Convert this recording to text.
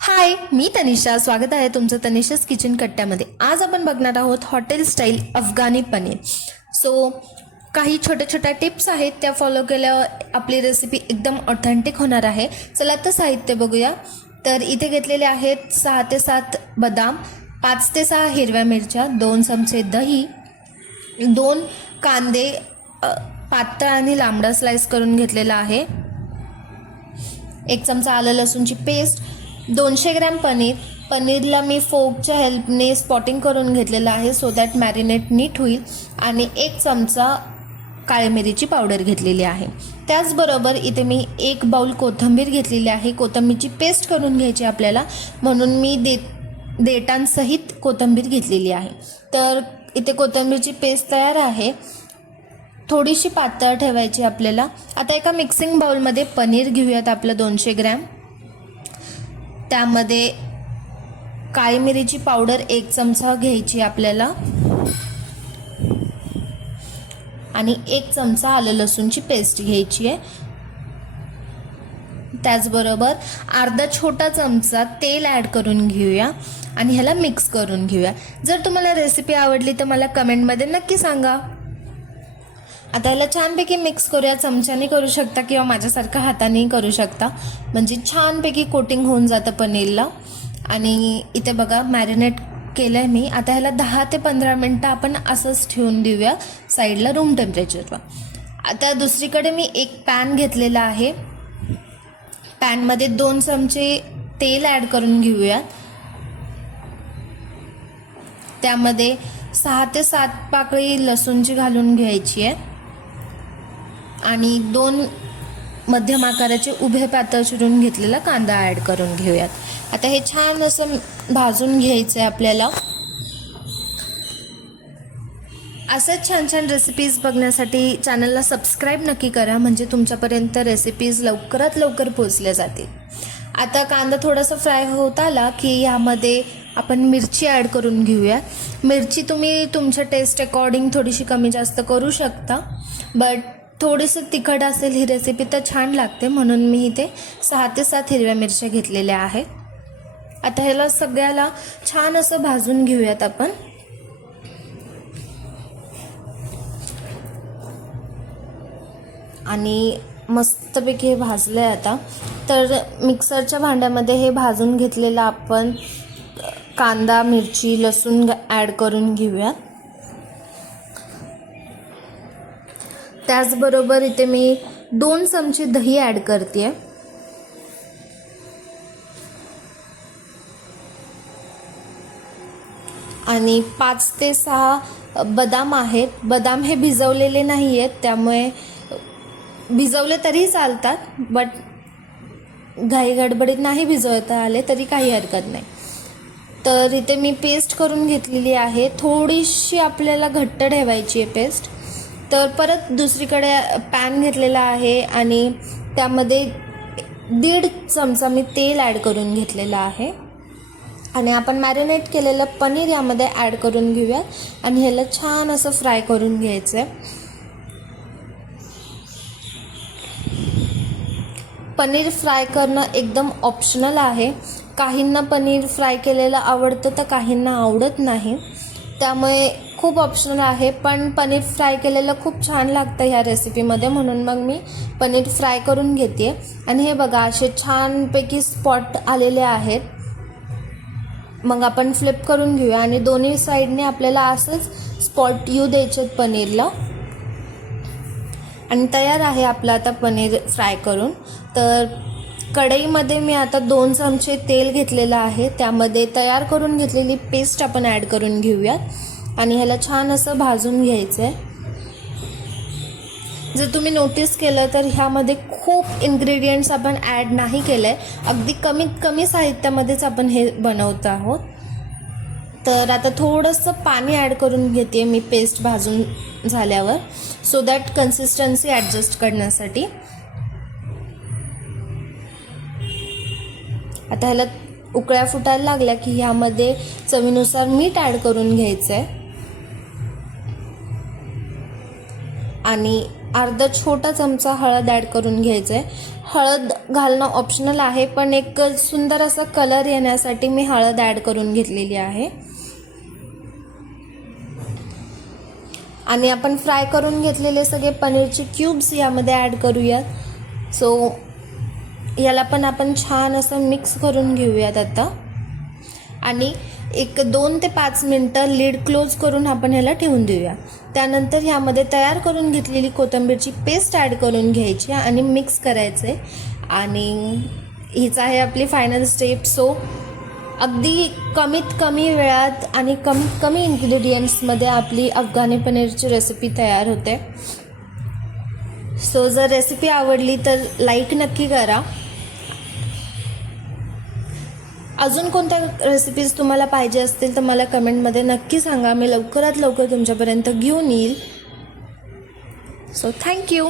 हाय, मी तनिषा. स्वागत आहे तुमचं तनिषा's किचन कट्ट्यामध्ये. आज आपण बघणार आहोत हॉटेल स्टाईल अफगाणी पनीर. काही छोट्या टिप्स आहेत, त्या फॉलो केल्यावर आपली रेसिपी एकदम ऑथेंटिक होणार आहे. चला तर साहित्य बघूया. तर इथे घेतलेले आहेत 6 ते 7 बदाम, 5 ते 6 हिरव्या मिरच्या, 2 चमचे दही, 2 कांदे पातळ आणि लांबडा स्लाइस करून घेतलेला आहे, 1 चमचा आलं लसूणची पेस्ट, 200 ग्रॅम पनीरला मी फोकच्या हेल्पने स्पॉटिंग करून घेतलेलं आहे सो दॅट मॅरिनेट नीट होईल, आणि 1 चमचा काळी मिरीची पावडर घेतलेली आहे. त्याचबरोबर इथे मी 1 बाउल कोथिंबीर घेतलेली आहे. कोथिंबीरची पेस्ट करून घ्यायची आपल्याला, म्हणून मी देठांसहित कोथिंबीर घेतलेली आहे. तर इथे कोथिंबीरची पेस्ट तयार आहे. थोडीशी पातळ ठेवायची आपल्याला. आता एका मिक्सिंग बाउलमध्ये पनीर घेऊयात आपलं 200 ग्रॅम. त्यामध्ये काळी मिरीची पावडर 1 चमचा घ्यायची आपल्याला, आणि 1 चमचा आलं लसूणची पेस्ट घ्यायची आहे. त्याचबरोबर अर्धा छोटा चमचा तेल ॲड करून घेऊया आणि ह्याला मिक्स करून घेऊया. जर तुम्हाला रेसिपी आवडली तर मला कमेंटमध्ये नक्की सांगा. आता ह्याला छानपैकी मिक्स करूया. चमच्याने करू शकता किंवा माझ्यासारखं हातानेही करू शकता, म्हणजे छानपैकी कोटिंग होऊन जातं पनीरला. आणि इथे बघा मॅरिनेट केलं आहे मी. आता ह्याला 10 ते 15 मिनटं आपण असंच ठेवून देऊया साईडला रूम टेम्परेचरवर. आता दुसरीकडे मी एक पॅन घेतलेला आहे. पॅनमध्ये 2 चमचे तेल ॲड करून घेऊयात. त्यामध्ये 6 ते 7 पाकळी लसूणची घालून घ्यायची आहे, आणि 2 मध्यम आकाराचे उभे पातळ चिरून घेतलेला कांदा ॲड करून घेऊयात. आता हे छान असं भाजून घ्यायचं आहे आपल्याला. असंच छान रेसिपीज बघण्यासाठी चॅनलला सबस्क्राईब नक्की करा, म्हणजे तुमच्यापर्यंत रेसिपीज लवकरात लवकर पोहोचल्या जातील. आता कांदा थोडासा फ्राय होत आला की यामध्ये आपण मिरची ॲड करून घेऊया. मिरची तुम्ही तुमच्या टेस्ट अकॉर्डिंग थोडीशी कमी जास्त करू शकता, बट थोडीसं तिखट असेल ही रेसिपी तर छान लागते, म्हणून मी इथे 6 ते 7 हिरव्या मिरच्या घेतलेल्या आहे. आता ह्याला सगळ्याला छान असं भाजून घेऊयात आपण. आणि मस्तपैकी हे भाजलं आहे. आता तर मिक्सरच्या भांड्यामध्ये हे भाजून घेतलेलं आपण कांदा, मिरची, लसूण ॲड करून घेऊयात. त्याचबरोबर इथे मी 2 चमचे दही ॲड करते, आणि 5 ते 6 बदाम आहेत. बदाम हे भिजवलेले नाही आहेत, त्यामुळे भिजवले तरी चालतात, बट घाई गडबडीत नाही भिजवता आले तरी काही हरकत नाही. तर इथे मी पेस्ट करून घेतलेली आहे. थोडीशी आपल्याला घट्ट ठेवायची आहे पेस्ट. तर परत दुसरीकडे पॅन घेतलेला आहे आणि त्यामध्ये 1.5 चमचा मी तेल ॲड करून घेतलेलं आहे, आणि आपण मॅरिनेट केलेलं पनीर यामध्ये ॲड करून घेऊया आणि ह्याला छान असं फ्राय करून घ्यायचं आहे. पनीर फ्राय करणं एकदम ऑप्शनल आहे. काहींना पनीर फ्राय केलेलं आवडतं तर काहींना आवडत नाही, त्यामुळे खूप ऑप्शनल आहे. पण पनीर फ्राय केलेलं खूप छान लागतं ह्या रेसिपीमध्ये, म्हणून मग मी पनीर फ्राय करून घेते. आणि हे बघा असे छानपैकी स्पॉट आलेले आहेत. मग आपण फ्लिप करून घेऊया आणि दोन्ही साईडने आपल्याला असंच स्पॉट येऊ द्यायचे पनीरला. आणि तयार आहे आपलं आता पनीर फ्राय करून. तर कढईमध्ये मी आता 2 चमचे तेल घेतलेलं आहे. त्यामध्ये तयार करून घेतलेली पेस्ट आपण ॲड करून घेऊयात आणि ह्याला छान असं भाजून घ्यायचं आहे. जर तुम्ही नोटीस केलं तर ह्यामध्ये खूप इन्ग्रेडियंट्स आपण ॲड नाही केलं आहे. अगदी कमीत कमी साहित्यामध्येच आपण हे बनवत आहोत. तर आता थोडंसं पाणी ॲड करून घेते मी पेस्ट भाजून झाल्यावर, सो दॅट कन्सिस्टन्सी ॲडजस्ट करण्यासाठी. आता ह्याला उकळ्या फुटायला लागल्या की ह्यामध्ये चवीनुसार मीठ ॲड करून घ्यायचं आहे, आणि अर्धा छोटा चमचा हळद ॲड करून घ्यायचं आहे. हळद घालणं ऑप्शनल आहे, पण एक सुंदर असा कलर येण्यासाठी मी हळद ॲड करून घेतलेली आहे. आणि आपण फ्राय करून घेतलेले सगळे पनीरचे क्यूब्स यामध्ये ॲड करूयात. सो याला पण आपण छान असं मिक्स करून घेऊयात आता. आणि एक 2 ते 5 मिनटं लीड क्लोज करून आपण ह्याला ठेवून देऊया. त्यानंतर ह्यामध्ये तयार करून घेतलेली कोथिंबीरची पेस्ट ॲड करून घ्यायची आणि मिक्स करायचे. आणि हीच आहे आपली फायनल स्टेप. सो अगदी कमीत कमी वेळात आणि कमीत कमी इन्ग्रेडियंट्समध्ये आपली अफगाणी पनीरची रेसिपी तयार होते. सो जर रेसिपी आवडली तर लाईक नक्की करा. अजून कोणत्या रेसिपीज तुम्हाला पाहिजे असतील तर मला कमेंटमध्ये नक्की सांगा. मी लवकरात लवकर तुमच्यापर्यंत घेऊन येईल. So thank you.